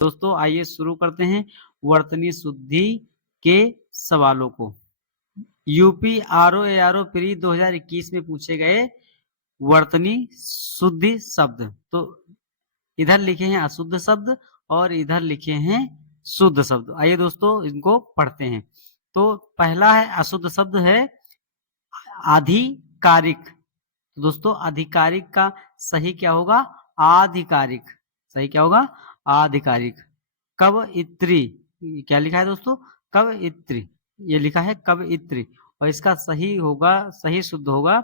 दोस्तों आइए शुरू करते हैं वर्तनी शुद्धि के सवालों को। यूपी आरओ प्री 2021 में पूछे गए वर्तनी शुद्धि शब्द। तो इधर लिखे हैं अशुद्ध शब्द और इधर लिखे हैं शुद्ध शब्द। आइए दोस्तों इनको पढ़ते हैं। तो पहला है अशुद्ध शब्द है आधिकारिक। तो दोस्तों आधिकारिक का सही क्या होगा? आधिकारिक। सही क्या होगा? आधिकारिक। कवयित्री, क्या लिखा है दोस्तों? कवयित्री, ये लिखा है कवयित्री और इसका सही होगा, सही शुद्ध होगा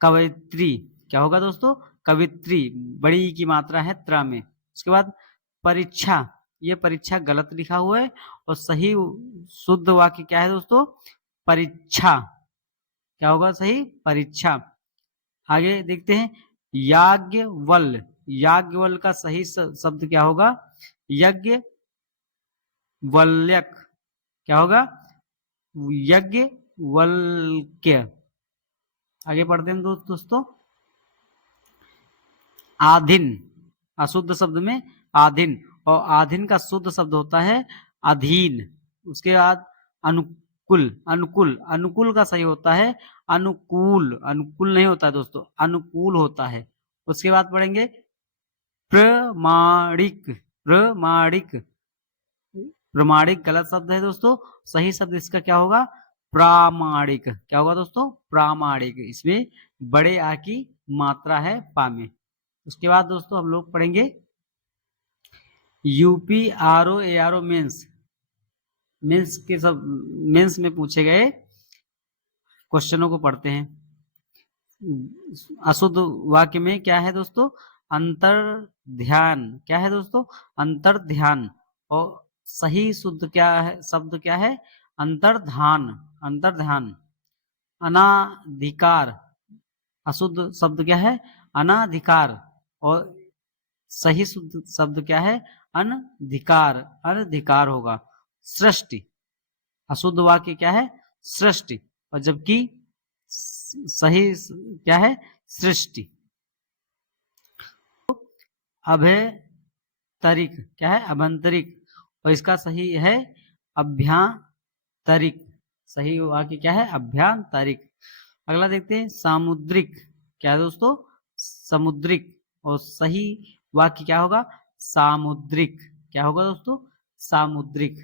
कवयित्री। क्या होगा दोस्तों? कवित्री, बड़ी की मात्रा है त्र में। उसके बाद परीक्षा, ये परीक्षा गलत लिखा हुआ है और सही शुद्ध वाक्य क्या है दोस्तों? परीक्षा। क्या होगा सही? परीक्षा। आगे देखते हैं याज्ञवल्क्य। याज्ञवल्क्य का सही शब्द क्या होगा? यज्ञ वल्यक। क्या होगा? यज्ञवल्क्य। आगे पढ़ते हैं दोस्तों। आधीन, अशुद्ध शब्द में आधीन, और आधीन का शुद्ध शब्द होता है अधीन। उसके बाद अनुकूल। अनुकूल, अनुकूल का सही होता है अनुकूल। अनुकूल नहीं होता है दोस्तों, अनुकूल होता है। उसके बाद पढ़ेंगे प्रमाणिक। प्रमाणिक, प्रमाणिक गलत शब्द है दोस्तों। सही शब्द इसका क्या होगा? प्रामाणिक। क्या होगा दोस्तों? प्रामाणिक। इसमें बड़े आ की मात्रा है पा में। उसके बाद दोस्तों हम लोग पढ़ेंगे यूपी आरओ मेंस। मेंस के सब मेंस में पूछे गए क्वेश्चनों को पढ़ते हैं। अशुद्ध वाक्य में क्या है दोस्तों? अंतर ध्यान। क्या है दोस्तों? अंतर ध्यान। और सही शुद्ध क्या है? शब्द क्या है? अंतर्धान। अंतर्ध्यान। अनाधिकार, अशुद्ध शब्द क्या है? अनाधिकार। और सही शुद्ध शब्द क्या है? अनधिकार। अनधिकार होगा। सृष्टि, अशुद्ध वाक्य क्या है? सृष्टि, और जबकि सही क्या है? सृष्टि। अभ्यंतरिक, क्या है? अभ्यंतरिक, और इसका सही है अभ्यांतरिक। सही वाक्य क्या है? अभ्यांतरिक। अगला देखते हैं सामुद्रिक। क्या है दोस्तों? समुद्रिक, और सही वाक्य क्या होगा? सामुद्रिक। क्या होगा दोस्तों? सामुद्रिक।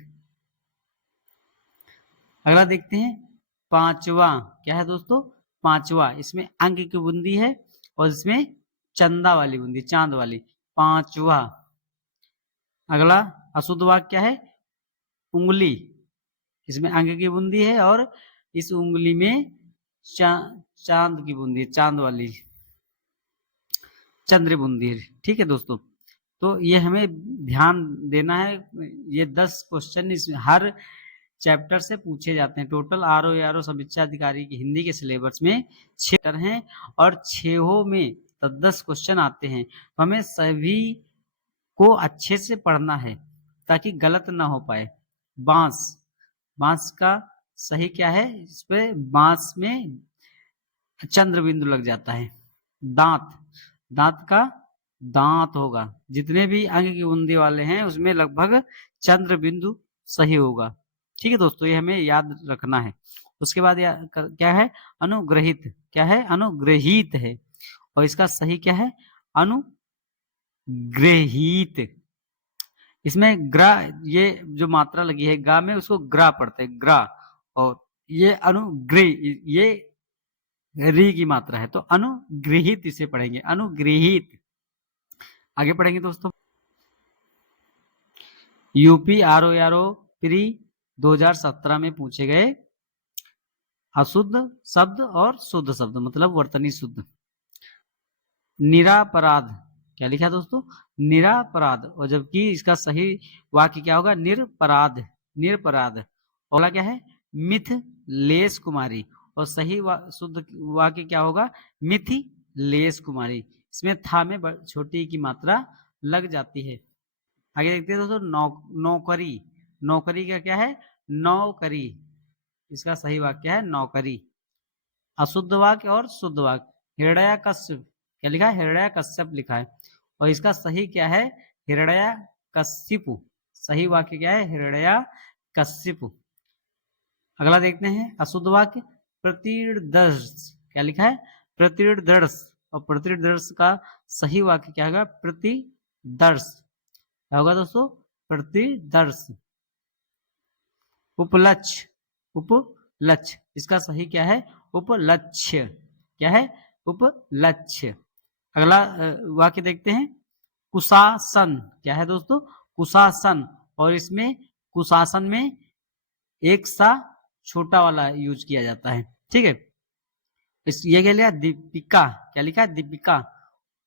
अगला देखते हैं पांचवा। क्या है दोस्तों? पांचवा, इसमें अंक की बूंदी है और इसमें चंदा वाली बूंदी, चांद वाली। पांचवा। अगला अशुद्ध वाक्य क्या है? उंगली, इसमें अंक की बूंदी है और इस उंगली में चांद की बूंदी, चांद वाली चंद्र बूंदी है। ठीक है दोस्तों, तो ये हमें ध्यान देना है। ये 10 क्वेश्चन इसमें हर चैप्टर से पूछे जाते हैं। टोटल आरओ समीक्षा अधिकारी की हिंदी के सिलेबस में 6 चैप्टर हैं और 6 में 10 क्वेश्चन आते हैं। तो हमें सभी को अच्छे से पढ़ना है ताकि गलत ना हो पाए। बांस, बांस का सही क्या है? इस पे बांस में चंद्र बिंदु लग जाता है। दांत, दांत का दांत होगा। जितने भी अंक की बूंदी वाले हैं उसमें लगभग चंद्र बिंदु सही होगा। ठीक है दोस्तों, ये हमें याद रखना है। उसके बाद क्या है? अनुग्रहित। क्या है? अनुग्रहित है, और इसका सही क्या है? अनुग्रहित। इसमें ग्रा, ये जो मात्रा लगी है गा में, उसको ग्रा पढ़ते हैं, ग्रा। और ये अनुग्रह, ये री की मात्रा है, तो अनुग्रहित इसे पढ़ेंगे, अनुग्रहित। आगे पढ़ेंगे दोस्तों यूपी आरओ प्री 2017 में पूछे गए अशुद्ध शब्द और शुद्ध शब्द, मतलब वर्तनी शुद्ध। निरापराध, क्या लिखा दोस्तों? निरापराध, और जबकि इसका सही वाक्य क्या होगा? निरपराध। निरपराध। अगला क्या है? मिथिलेश कुमारी, और सही शुद्ध वाक्य क्या होगा? मिथिलेश कुमारी। इसमें था में छोटी की मात्रा लग जाती है। आगे देखते हैं दोस्तों नौकरी। नौकरी का क्या है? नौकरी। इसका सही वाक्य है नौकरी। अशुद्ध वाक्य और शुद्ध वाक्य। हिरण्यकश्यप, क्या लिखा है? हिरण्यकश्यप लिखा है, और इसका सही क्या है? हिरण्यकश्यप। कश्यपु। सही वाक्य क्या है? हिरण्या कश्यपु। अगला देखते हैं अशुद्ध वाक्य प्रतिदर्श। क्या लिखा है? प्रतिदर्श। और प्रतिदर्श का सही वाक्य क्या होगा? प्रतिदर्श। क्या होगा दोस्तों? प्रतिदर्श। उपलक्ष्य। उपलक्ष्य, इसका सही क्या है? उपलक्ष्य। क्या है? उपलक्ष्य। अगला वाक्य देखते हैं कुशासन। क्या है दोस्तों? कुशासन। और इसमें कुशासन में एक सा छोटा वाला यूज किया जाता है। ठीक है, ये क्या लिया? दीपिका। क्या लिखा है? दीपिका।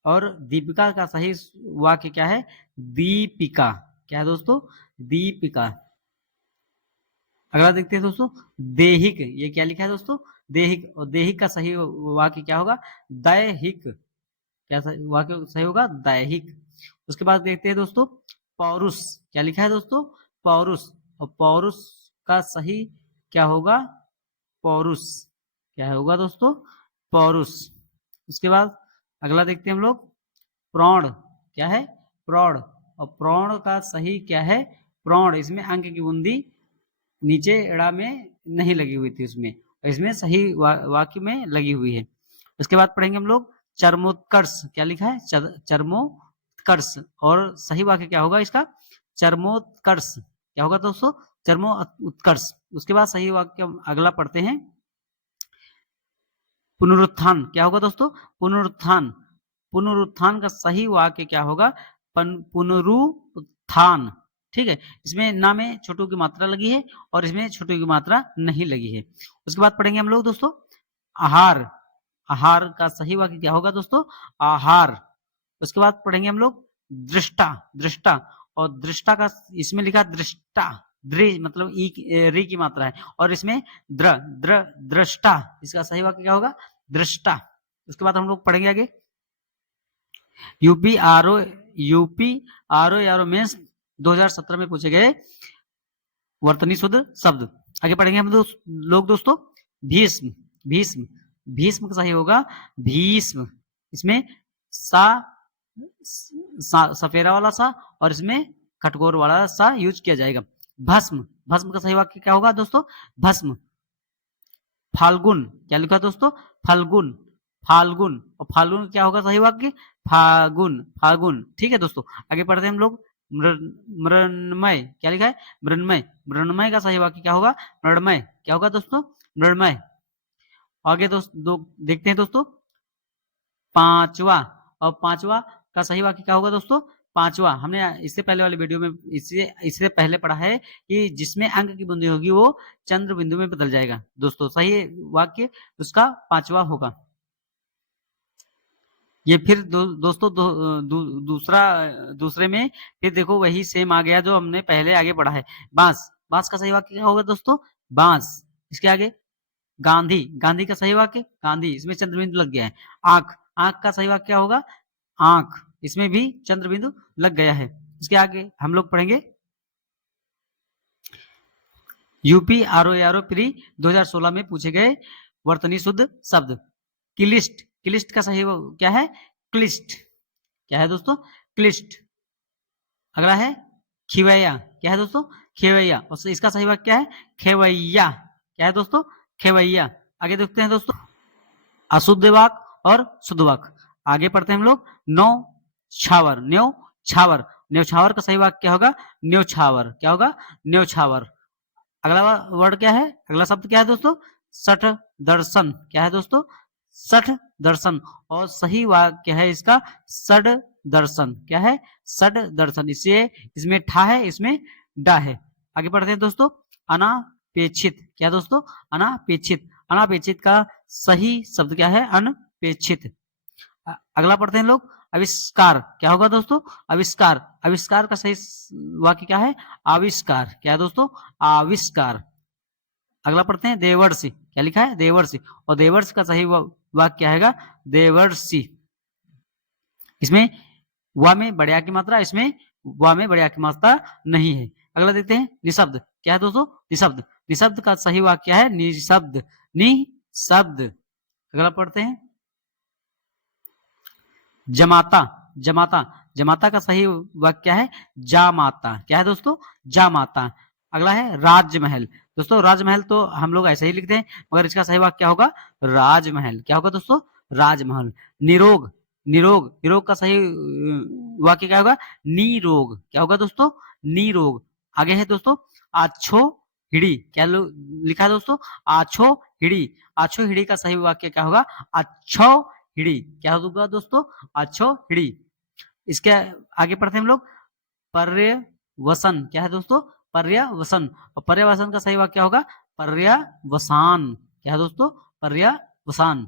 और दीपिका का सही वाक्य क्या है? दीपिका। क्या है दोस्तों? दीपिका। अगला देखते हैं दोस्तों देहिक। ये क्या लिखा है दोस्तों? देहिक। और देहिक का सही वाक्य क्या होगा? दैहिक। क्या वाक्य सही होगा? दैहिक। उसके बाद देखते हैं दोस्तों पौरुष। क्या लिखा है दोस्तों? पौरुष। और पौरुष का सही क्या होगा? पौरुष। क्या होगा दोस्तों? पौरुष। उसके बाद अगला देखते हैं हम लोग प्रौढ़। क्या है? प्रौढ़। और प्रौढ़ का सही क्या है? प्रौढ़। इसमें अंक की बूंदी नीचे एड़ा में नहीं लगी हुई थी उसमें, इसमें सही वाक्य में लगी हुई है। उसके बाद पढ़ेंगे हम लोग चरमोत्कर्ष। क्या लिखा है? चरमोत्कर्ष। और सही वाक्य क्या होगा इसका? चरमोत्कर्ष। क्या होगा दोस्तों? चरमोत्कर्ष। उसके बाद सही वाक्य अगला पढ़ते हैं पुनरुत्थान। क्या होगा दोस्तों? पुनरुत्थान। पुनरुत्थान का सही वाक्य क्या होगा? पुनरुत्थान। ठीक है, इसमें ना में छोटू की मात्रा लगी है और इसमें छोटू की मात्रा नहीं लगी है। उसके बाद पढ़ेंगे हम लोग दोस्तों आहार। आहार का सही वाक्य क्या होगा दोस्तों? आहार। उसके बाद पढ़ेंगे हम लोग दृष्टा। दृष्टा। और दृष्टा का इसमें लिखा दृष्टा, दृ मतलब ई री की मात्रा है और इसमें द्र द्र दृष्टा। इसका सही वाक्य क्या होगा? दृष्टा। उसके बाद हम लोग पढ़ेंगे आगे यूपी आर ओ मेंस 2017 में पूछे गए वर्तनी शुद्ध शब्द। आगे पढ़ेंगे हम लोग दोस्तों भीष्म। भीष्म। भीष्म का सही होगा भीष्म। इसमें सफेरा वाला सा और इसमें खटकोर वाला सा यूज किया जाएगा। भस्म। भस्म का सही वाक्य क्या होगा दोस्तों? भस्म। फाल्गुन। क्या लिखा दोस्तों? फाल्गुन। फाल्गुन। और फाल्गुन क्या होगा सही वाक्य? फागुन। फागुन। ठीक है दोस्तों, आगे पढ़ते हैं हम लोग मृण्मय। क्या लिखा है? मृण्मय। मृण्मय का सही वाक्य क्या होगा? मृण्मय। क्या होगा दोस्तों? मृण्मय। आगे देखते हैं दोस्तों पांचवा। और पांचवा का सही वाक्य क्या होगा दोस्तों? पांचवा हमने इससे पहले वाली वीडियो में इससे पहले पढ़ा है कि जिसमें अंक की बूंदी होगी वो चंद्र बिंदु में बदल जाएगा। दोस्तों सही वाक्य उसका पांचवा होगा। ये फिर दोस्तों दूसरे में फिर देखो वही सेम आ गया जो हमने पहले आगे पढ़ा है। बांस। बांस का सही वाक्य क्या होगा दोस्तों? बांस। इसके आगे गांधी। गांधी का सही वाक्य गांधी। इसमें चंद्रबिंदु लग गया है। आंख। आंख का सही वाक्य क्या होगा? आंख। इसमें भी चंद्रबिंदु लग गया है। इसके आगे हम लोग पढ़ेंगे यूपी आर ओ प्री 2016 में पूछे गए वर्तनी शुद्ध शब्द। क्लिष्ट। क्लिष्ट का सही क्या है? क्लिष्ट। क्या है दोस्तों? क्लिष्ट। अगला है खिवैया। क्या है दोस्तों? खेवैया। और इसका सही वाक्य क्या है? खेवैया। क्या है दोस्तों? खेवैया। आगे देखते हैं दोस्तों अशुद्ध वाक और शुद्ध वाक। आगे पढ़ते हैं हम लोग न्यौछावर। न्यौछावर। न्यौछावर का सही वाक्य क्या होगा? न्यौछावर। क्या होगा? न्यौछावर। अगला वर्ड क्या है? अगला शब्द क्या है दोस्तों? सठ दर्शन। क्या है दोस्तों? सठ दर्शन। और सही वाक्य है इसका सड दर्शन। क्या है? सड दर्शन। इसमें ठा है, इसमें डा है। आगे बढ़ते हैं दोस्तों अनापेक्षित। क्या दोस्तों? अनापेक्षित। अनापेक्षित का सही शब्द क्या है? अनपेक्षित। अगला पढ़ते हैं लोग आविष्कार। क्या होगा दोस्तों? आविष्कार। आविष्कार का सही वाक्य क्या है? आविष्कार। क्या है दोस्तों? आविष्कार। अगला पढ़ते हैं देवर्षि। क्या लिखा है? देवर्षि। और देवर्षि का सही वाक्य क्या है? देवर्षि। इसमें वा में बड़े की मात्रा, इसमें वा में बड़े की मात्रा नहीं है। अगला देखते हैं निशब्द। क्या है दोस्तों? निशब्द। निशब्द का सही वाक्य क्या है? निशब्द। निशब्द। अगला पढ़ते हैं जमाता। जमाता। जमाता का सही वाक्य क्या है? जामाता। क्या है दोस्तों? जामाता। अगला है राजमहल। दोस्तों राजमहल तो हम लोग ऐसे ही लिखते हैं, मगर इसका सही वाक्य क्या होगा? राजमहल। क्या होगा दोस्तों? राजमहल। निरोग, निरोग, निरोग का सही वाक्य क्या होगा? निरोग। क्या होगा दोस्तों? निरोग। आगे है दोस्तों आछो हिड़ी। क्या लिखा है दोस्तों? आछो हिड़ी। आछो हिड़ी का सही वाक्य क्या होगा? अच्छो हिड़ी। क्या होगा दोस्तों? अच्छो हिड़ी। इसके आगे पढ़ते हैं हम लोग पर्यवसन। क्या है दोस्तों? पर्यवसन। और पर्यवसन का सही वाक्य क्या होगा? पर्यवसान। क्या है दोस्तों? पर्यवसान।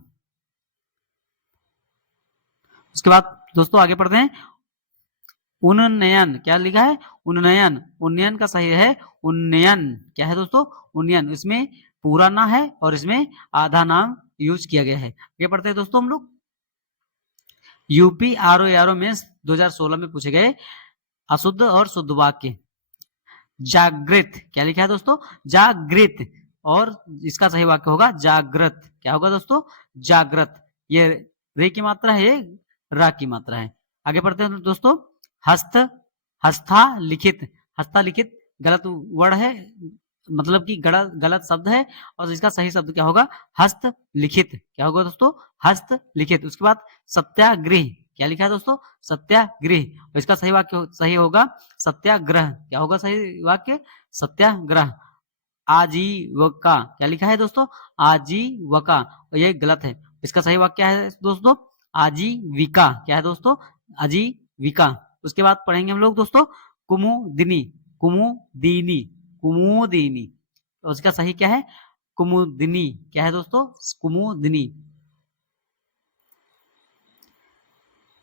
उसके बाद दोस्तों आगे पढ़ते हैं उन्नयन। क्या लिखा है? उन्नयन। उन्नयन का सही है उन्नयन। क्या है दोस्तों? उन्नयन। इसमें पूरा ना है और इसमें आधा नाम यूज किया गया है। आगे पढ़ते हैं दोस्तों हम लोग यूपी आरओ मेंस 2016 में पूछे गए अशुद्ध और शुद्ध वाक्य। जागृत। क्या लिखा है दोस्तों? जागृत। और इसका सही वाक्य होगा जागृत। क्या होगा दोस्तों? जागृत। ये रे की मात्रा है, रा की मात्रा है। आगे बढ़ते हैं दोस्तों हस्त, हस्ता लिखित। हस्ता लिखित गलत वर्ड है, मतलब कि गलत गलत शब्द है, और इसका सही शब्द क्या होगा? हस्त लिखित। क्या होगा दोस्तों? हस्त लिखित। उसके बाद सत्याग्रह। क्या लिखा है दोस्तों? सत्याग्रह। और इसका सही वाक्य सही होगा सत्याग्रह। क्या होगा सही वाक्य? सत्याग्रह। आजीवका। क्या लिखा है दोस्तों? आजीवका। और ये गलत है। इसका सही वाक्य क्या है दोस्तों? आजीविका। क्या है दोस्तों? आजीविका। उसके बाद पढ़ेंगे हम लोग दोस्तों कुमुदिनी। कुमुदिनी, कुमुदिनी। तो उसका सही क्या है? कुमुदिनी। क्या है दोस्तों? कुमुदिनी।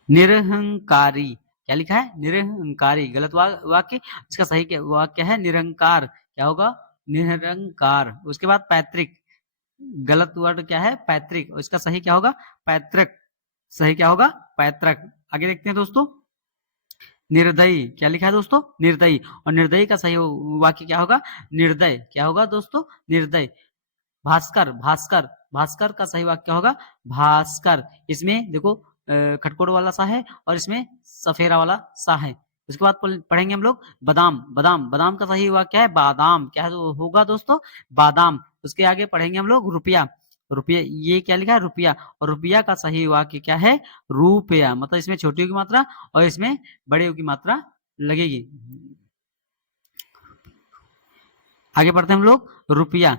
निरहंकारी। क्या लिखा है? निरहंकारी। गलत वाक्य। इसका सही वाक्य है निरंकार। क्या होगा? निरंकार। उसके बाद पैतृक। गलत वर्ड क्या है? पैतृक। और इसका सही क्या होगा? पैतृक। सही क्या होगा? पैतृक। आगे देखते हैं दोस्तों निर्दयी। क्या लिखा है दोस्तों? निर्दयी। और निर्दयी का सही वाक्य क्या होगा? निर्दय। क्या होगा दोस्तों? निर्दय। भास्कर, भास्कर। भास्कर का सही वाक्य होगा भास्कर। इसमें देखो खटकोड़ वाला सा है और इसमें सफेरा वाला सा है। उसके बाद पढ़ेंगे हम लोग बादाम। बादाम, बादाम का सही वाक्य है बादाम। क्या होगा दोस्तों? बादाम। उसके आगे पढ़ेंगे हम लोग रुपया। रुपया, ये क्या लिखा है? रुपया। और रुपया का सही वाक्य क्या है? रुपया। मतलब इसमें छोटियों की मात्रा और इसमें बड़े की मात्रा लगेगी। आगे पढ़ते हैं हम लोग रुपया।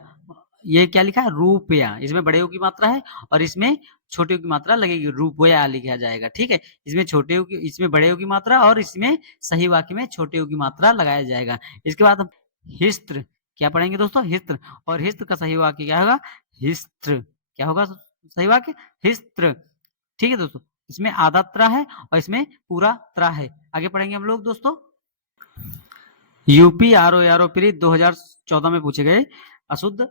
ये क्या लिखा है? रुपया। इसमें बड़े की मात्रा है और इसमें छोटे की मात्रा लगेगी, रुपया लिखा जाएगा। ठीक है, इसमें छोटे की, इसमें बड़े की मात्रा और इसमें सही वाक्य में छोटे की मात्रा लगाया जाएगा। इसके बाद हम हिस्त्र। क्या पढ़ेंगे दोस्तों? हिस्त्र। और हिस्त्र का सही वाक्य क्या होगा? हिस्त्र। क्या होगा सही वाक्य? हिस्त्र। ठीक है दोस्तों, इसमें आधा त्रा है और इसमें पूरा त्रा है। आगे पढ़ेंगे हम लोग दोस्तों यूपी आरओ पीढ़ी 2014 में पूछे गए अशुद्ध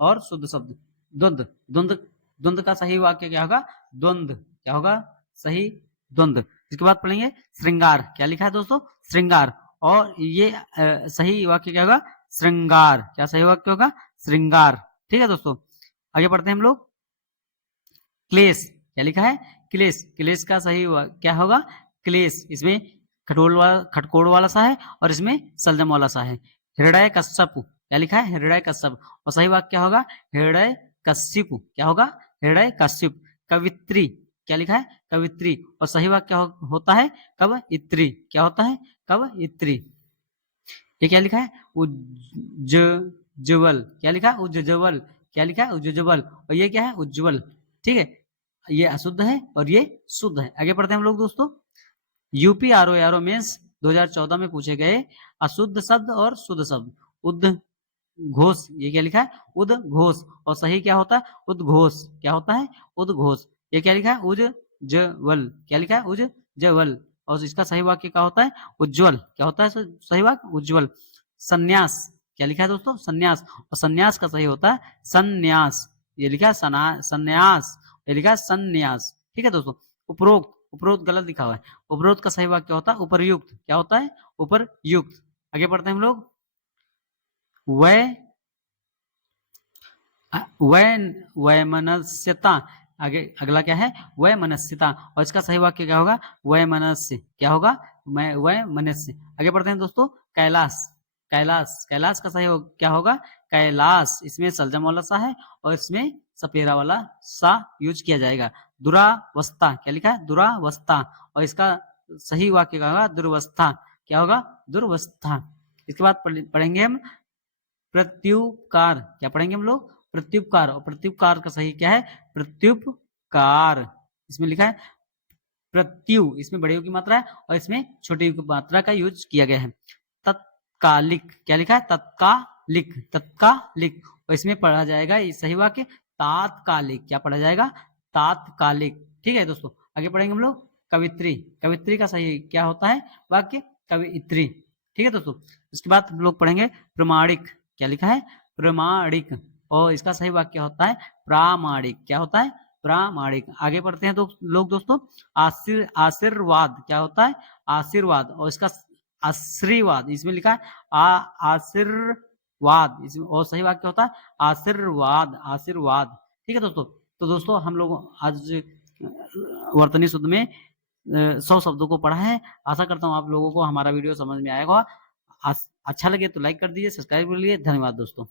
और शुद्ध शब्द। द्वंद्व। द्वंद्व, द्वंद्व का सही वाक्य क्या होगा? द्वंद्व। क्या होगा सही? द्वंद्व। इसके बाद पढ़ेंगे श्रृंगार। क्या लिखा है दोस्तों? श्रृंगार। और ये सही वाक्य क्या होगा? श्रृंगार। क्या सही वाक्य होगा? श्रृंगार। ठीक है दोस्तों, आगे पढ़ते हैं हम लोग क्लेश। क्या लिखा है? क्लेश। क्लेश का सही क्या होगा? क्लेश। इसमें खटकोड़ वाला सा है और इसमें सलजम वाला सा है। हृदय कश्यप। क्या लिखा है? हृदय कश्यप। और सही वाक्य क्या होगा? हृदय कश्यप। क्या होगा? हृदय कश्यप। कवित्री। क्या लिखा है? कवित्री। और सही वाक्य होता है कवयित्री। क्या होता है? कवयित्री। ये क्या लिखा है? उज्जवल। क्या लिखा है? उज्जवल। क्या लिखा है? उज्जवल। और ये क्या है? उज्जवल। ठीक है, ये अशुद्ध है और ये शुद्ध है। आगे पढ़ते हैं हम लोग दोस्तों यूपी आरओ मेंस 2014 में पूछे गए अशुद्ध शब्द और शुद्ध शब्द। उद्घोष। ये क्या लिखा है? उद्घोष। और सही क्या होता है? उद्घोष। क्या होता है? उद्घोष। ये क्या लिखा है? उज्जवल। क्या लिखा है? उज्जवल। और इसका सही वाक्य क्या होता है? उज्जवल। क्या होता है सही वाक्य? उज्जवल। संन्यास। क्या लिखा है दोस्तों? संन्यास। और संन्यास का सही होता है संन्यास। ये लिखा है संन्यास। ये लिखा है संन्यास। ठीक है दोस्तों, उपरोक्त। उपरोक्त गलत लिखा हुआ है। उपरोक्त का सही वाक्य होता है उपर्युक्त। क्या होता है? उपर्युक्त। आगे पढ़ते हैं हम लोग वैमनस्यता। आगे अगला क्या है, वैमनस्यता, और इसका सही वाक्य क्या होगा, वैमनस्य, क्या होगा, वैमनस्य। आगे बढ़ते हैं दोस्तों, कैलाश, कैलाश, कैलाश का सही क्या होगा, कैलाश, इसमें सलजम वाला सा है और इसमें सपेरा वाला सा यूज किया जाएगा। दुरावस्था, क्या लिखा है, दुरावस्था, और इसका सही वाक्य क्या होगा, दुर्वस्था, क्या होगा, दुर्वस्था। इसके बाद पढ़ेंगे हम प्रत्युपकार, क्या पढ़ेंगे हम लोग, प्रत्युपकार, और प्रत्युपकार का सही क्या है, प्रत्युपकार, इसमें लिखा है प्रत्यु, इसमें बड़े यू की मात्रा है और इसमें छोटे यू की मात्रा का यूज किया गया है। तत्कालिक, क्या लिखा है, तत्कालिक, तत्कालिक, और इसमें पढ़ा जाएगा ये सही वाक्य तात्कालिक, क्या पढ़ा जाएगा, तात्कालिक। ठीक है दोस्तों, आगे पढ़ेंगे हम लोग कवित्री, कवित्री का सही क्या होता है वाक्य, कवित्री। ठीक है दोस्तों, उसके बाद हम लोग पढ़ेंगे प्रमाणिक, क्या लिखा है, प्रमाणिक, और इसका सही वाक्य होता है प्रामाणिक, क्या होता है, प्रामाणिक। आगे बढ़ते हैं तो लोग दोस्तों, आशीर्वाद, क्या होता है, आशीर्वाद, और इसका आशीर्वाद, इसमें लिखा है आशीर्वाद, इसमें और सही वाक्य होता है आशीर्वाद, आशीर्वाद। ठीक है दोस्तों, तो दोस्तों हम लोग आज वर्तनी शुद्ध में 100 शब्दों को पढ़ा है। आशा करता हूँ आप लोगों को हमारा वीडियो समझ में आएगा। अच्छा लगे तो लाइक कर दीजिए, सब्सक्राइब कर लीजिए। धन्यवाद दोस्तों।